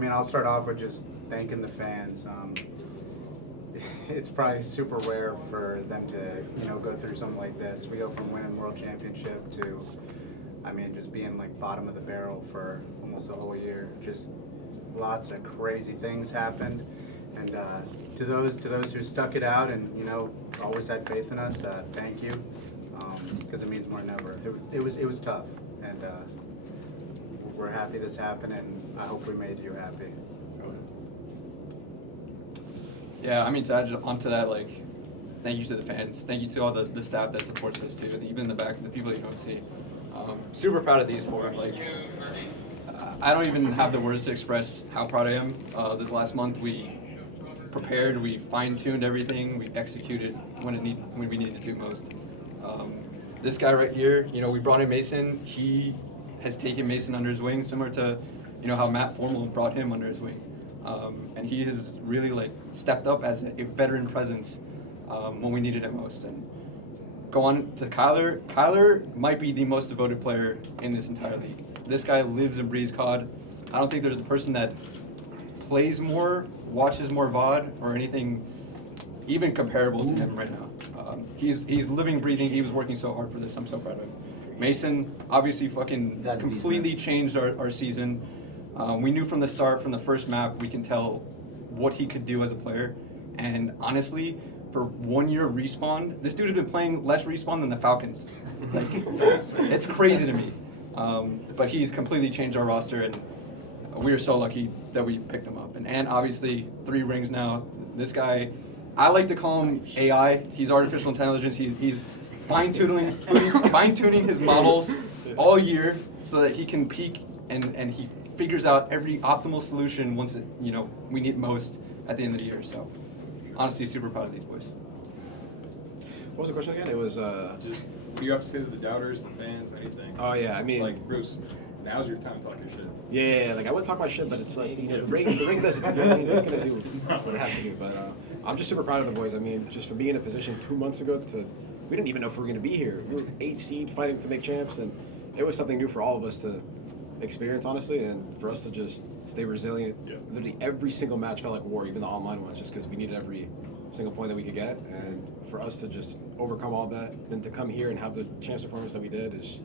mean, I'll start off with just thanking the fans. It's probably super rare for them to, go through something like this. We go from winning world championship to, I mean, just being like bottom of the barrel for almost a whole year. Just lots of crazy things happened, and to those who stuck it out and always had faith in us, thank you, because it means more than ever. It was tough, and we're happy this happened, and I hope we made you happy. Yeah, I mean, to add onto that, like, thank you to the fans. Thank you to all the staff that supports us too, and even in the back, the people you don't see. Super proud of these four. Like, I don't even have the words to express how proud I am. This last month, we prepared, we fine-tuned everything, we executed when we needed to most. This guy right here, we brought in Mason. He has taken Mason under his wing, similar to, how Matt Formal brought him under his wing. And he has really stepped up as a veteran presence when we needed it most. And go on to Kyler. Kyler might be the most devoted player in this entire league. This guy lives and breathes COD. I don't think there's a person that plays more, watches more VOD, or anything even comparable to him right now. He's living, breathing. He was working so hard for this. I'm so proud of him. Mason obviously fucking completely changed our season. We knew from the start, from the first map, we can tell what he could do as a player. And honestly, for 1 year of Respawn, this dude has been playing less Respawn than the Falcons. Like, it's crazy to me. But he's completely changed our roster, and we are so lucky that we picked him up. And obviously, 3 rings now. This guy, I like to call him AI. He's artificial intelligence. He's fine-tuning his models all year so that he can peak and he figures out every optimal solution once we need most at the end of the year. So honestly, super proud of these boys. What was the question again? It was just what do you have to say to the doubters, the fans, anything? Oh yeah, I mean, like Bruce, now's your time to talk your shit. Yeah, like I wouldn't talk my shit, but it's like the ring doesn't. It's gonna do what it has to do. But I'm just super proud of the boys. I mean, just for being in a position 2 months ago we didn't even know if we were gonna be here. We were 8 seed fighting to make champs, and it was something new for all of us to experience, honestly, and for us to just stay resilient. Yeah. Literally every single match felt like war, even the online ones, just because we needed every single point that we could get, and for us to just overcome all that, then to come here and have the champs performance that we did is,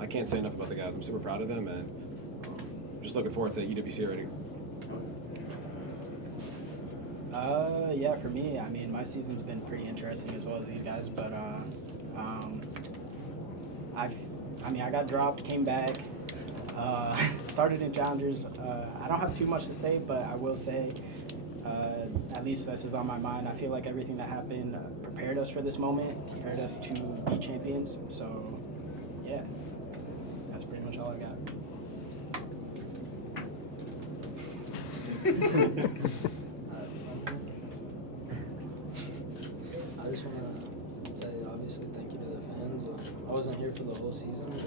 I can't say enough about the guys. I'm super proud of them, and just looking forward to EWC already. Yeah, for me, I mean, my season's been pretty interesting as well as these guys, but I got dropped, came back, started in Challengers. I don't have too much to say, but I will say, at least this is on my mind. I feel like everything that happened prepared us for this moment, prepared us to be champions. So, yeah, that's pretty much all I got. I just want to say, obviously, thank you to the fans. I wasn't here for the whole season, but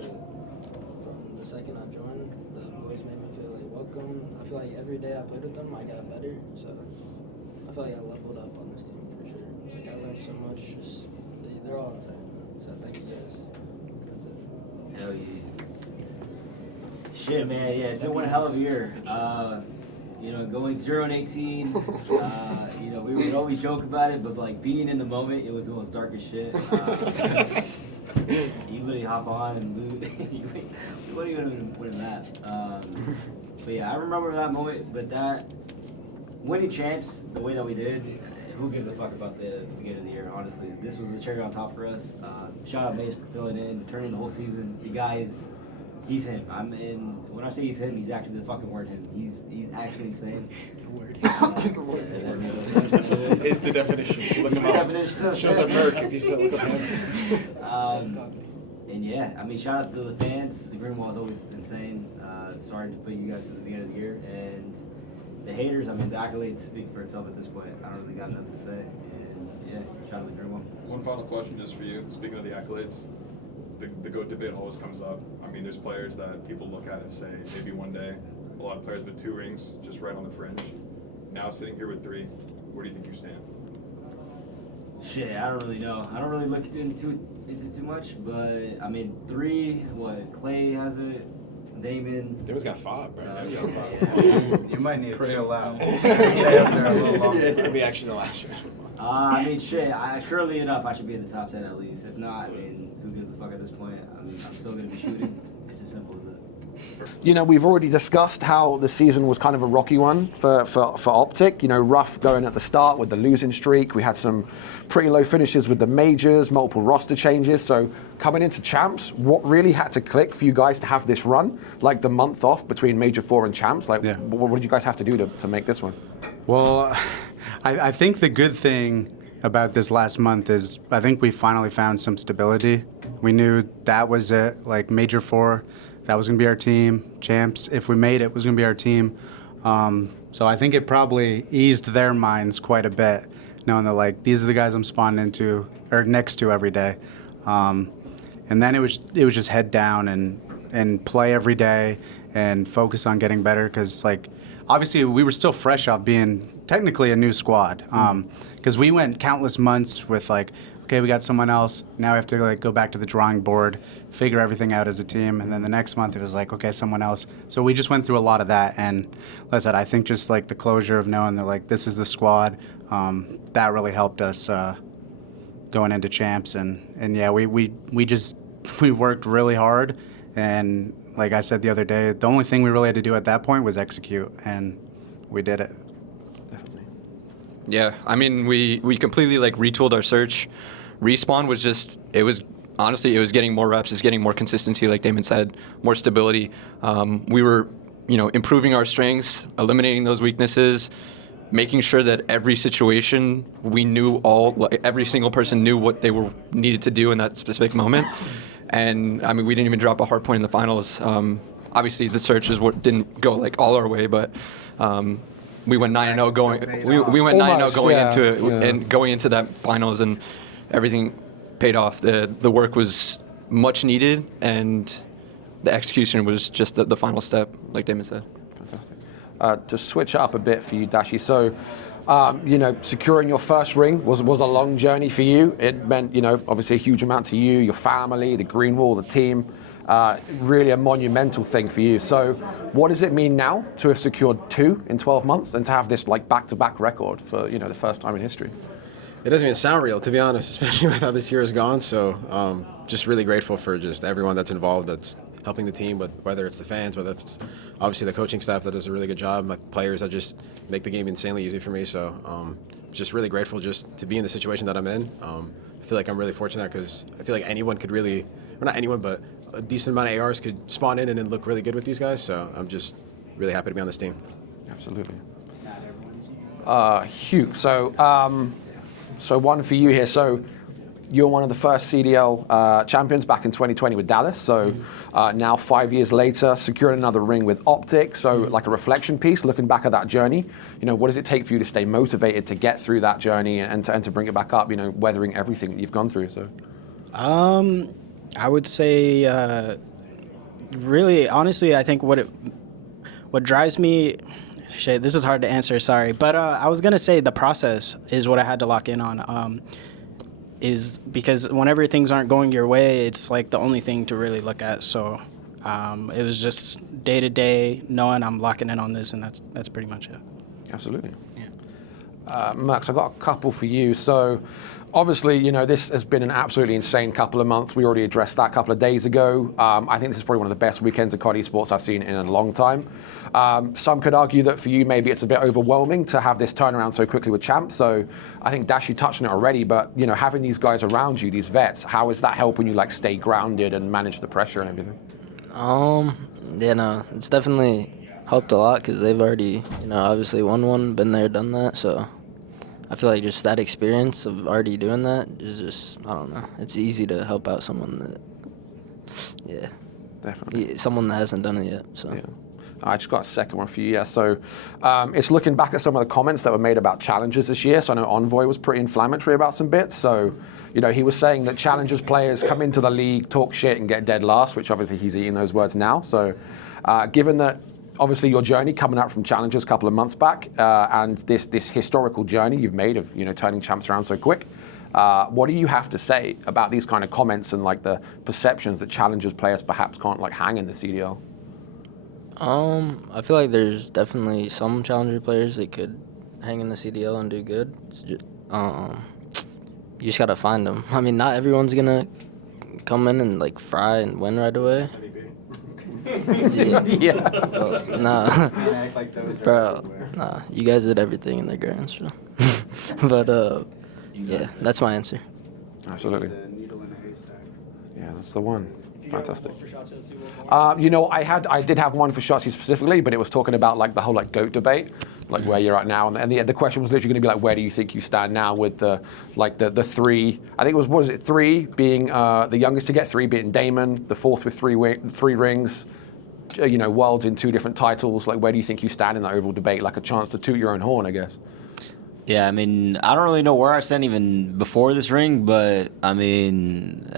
from the second I joined, the boys made me feel like welcome. I feel like every day I played with them, I got better. So I feel like I leveled up on this team for sure. Like, I learned so much. Just they're all insane. So thank you guys. That's it. Hell yeah. Shit, man. Yeah, it's been one hell of a year. Going 0-18. We would always joke about it, but like being in the moment, it was the most darkest shit. You literally hop on and lose. You wouldn't even win that. But yeah, I remember that moment. But that winning champs the way that we did, who gives a fuck about the beginning of the year? Honestly, this was the cherry on top for us. Shout out Mace for filling in, turning the whole season. You guys. He's him. When I say he's him, he's actually the fucking word him. He's actually insane. The word. It's the definition. Look him up. Shows up Merc if you still look up him. And yeah, I mean, shout out to the fans. The Green Wall is always insane. Sorry to put you guys to the beginning of the year. And the haters, I mean, the accolades speak for itself at this point. I don't really got nothing to say. And yeah, shout out to the Green Wall. One final question just for you. Speaking of the accolades, the GOAT debate always comes up. I mean, there's players that people look at and say, maybe one day, a lot of players with 2 rings, just right on the fringe. Now sitting here with 3, where do you think you stand? Shit, I don't really know. I don't really look into too much, but I mean, 3, Clay has it, Damon. Damon's got 5, bro. You might need to Crazy. chill out. Stay up there a little longer. It'll be actually the last year. I mean, shit. Surely enough, I should be in the top 10 at least. If not, I mean, who gives a fuck at this point? I mean, I'm still gonna be shooting. It's as simple as that. You know, we've already discussed how the season was kind of a rocky one for OpTic. You know, rough going at the start with the losing streak. We had some pretty low finishes with the majors, multiple roster changes. So coming into champs, what really had to click for you guys to have this run? Like the month off between Major 4 and champs? Like, Yeah. what did you guys have to do to make this one? Well, I think the good thing about this last month is I think we finally found some stability. We knew that was it, like Major 4, that was going to be our team. Champs, if we made it, was going to be our team. So I think it probably eased their minds quite a bit, knowing that like these are the guys I'm spawning into or next to every day. And then it was just head down and play every day and focus on getting better because like obviously we were still fresh off being technically a new squad because we went countless months with like, okay, we got someone else. Now we have to like go back to the drawing board, figure everything out as a team, and then the next month it was like, okay, someone else. So we just went through a lot of that, and like I said, I think just like the closure of knowing that like this is the squad, that really helped us going into champs, and yeah, we worked really hard, and like I said the other day, the only thing we really had to do at that point was execute, and we did it. Yeah, I mean, we completely like retooled our search. Respawn was just, it was getting more reps, it's getting more consistency, like Damon said, more stability. We were, improving our strengths, eliminating those weaknesses, making sure that every situation we knew every single person knew what they were needed to do in that specific moment. And I mean, we didn't even drop a hard point in the finals. Obviously, the search is what didn't go like all our way, but. We went 9-0 going. We went 9-0 going yeah, into it yeah. and going into that finals, and everything paid off. The work was much needed, and the execution was just the final step, like Damon said. Fantastic. To switch up a bit for you, Dashi. So, securing your first ring was a long journey for you. It meant, obviously a huge amount to you, your family, the Green Wall, the team. Really a monumental thing for you. So what does it mean now to have secured 2 in 12 months and to have this like back-to-back record for, the first time in history? It doesn't even sound real, to be honest, especially with how this year has gone. So just really grateful for just everyone that's involved, that's helping the team, but whether it's the fans, whether it's obviously the coaching staff that does a really good job, my players that just make the game insanely easy for me. So just really grateful just to be in the situation that I'm in. I feel like I'm really fortunate because I feel like anyone could really, or not anyone, but a decent amount of ARs could spawn in and then look really good with these guys. So I'm just really happy to be on this team. Absolutely. Hugh, so one for you here. So you're one of the first CDL champions back in 2020 with Dallas. So now 5 years later, securing another ring with OpTic. So like a reflection piece, looking back at that journey, what does it take for you to stay motivated to get through that journey and to bring it back up, weathering everything that you've gone through? So. I would say, really, honestly, I think what drives me, shit, this is hard to answer, sorry, but I was gonna say the process is what I had to lock in on. Is because whenever things aren't going your way, it's like the only thing to really look at. So it was just day to day, knowing I'm locking in on this, and that's pretty much it. Absolutely. Yeah. Max, I've got a couple for you. So obviously, this has been an absolutely insane couple of months. We already addressed that a couple of days ago. I think this is probably one of the best weekends of COD esports I've seen in a long time. Some could argue that for you, maybe it's a bit overwhelming to have this turnaround so quickly with champs. So I think Dash, you touched on it already, but having these guys around you, these vets, how is that helping you stay grounded and manage the pressure and everything? It's definitely helped a lot because they've already, obviously won one, been there, done that. So I feel like just that experience of already doing that is just, I don't know, it's easy to help out someone that, Definitely. someone that hasn't done it yet. So. Yeah. I just got a second one for you. Yeah. So it's looking back at some of the comments that were made about challenges this year. So I know Envoy was pretty inflammatory about some bits. So, he was saying that challengers players come into the league, talk shit and get dead last, which obviously he's eating those words now. So given that obviously your journey coming out from challenges a couple of months back and this historical journey you've made of, turning champs around so quick, what do you have to say about these kind of comments and the perceptions that challengers players perhaps can't hang in the CDL? I feel like there's definitely some challenger players that could hang in the CDL and do good. It's just, you just gotta find them. I mean, not everyone's gonna come in and like fry and win right away. Yeah. Well, nah, Act like those are bro, everywhere. nah. You guys did everything in the grand, so. But yeah, that's my answer. Absolutely. It's a needle in a haystack. Yeah, that's the one. If you got Fantastic. one more for shots, let's do one more. You know, I did have one for Shotzi specifically, but it was talking about like the whole like GOAT debate, like where you're at now, and the question was literally going to be like, where do you think you stand now with the three? I think it was, what is it, 3 being the youngest to get 3 beating Damon, the 4th with 3 rings, you know, worlds in 2 different titles. Like, where do you think you stand in that overall debate? Like a chance to toot your own horn, I guess. Yeah, I mean, I don't really know where I stand even before this ring, but I mean,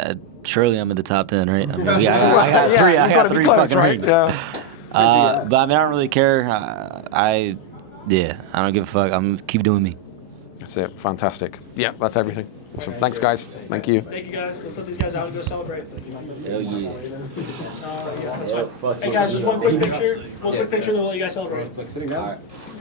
surely I'm in the top 10, right? I mean, I got Yeah, three. you've I gotta got be 3 close, fucking right? rings. Yeah. But I mean, I don't really care. I don't give a fuck. I'm keep doing me. That's it. Fantastic. Yeah, that's everything. Awesome. Thanks, guys. Thank you. Thank you guys. Let's let these guys out and go celebrate. Hell yeah. Yeah, that's fine. Hey guys, just one quick picture. One quick picture, then we'll let you guys celebrate. Like sitting down.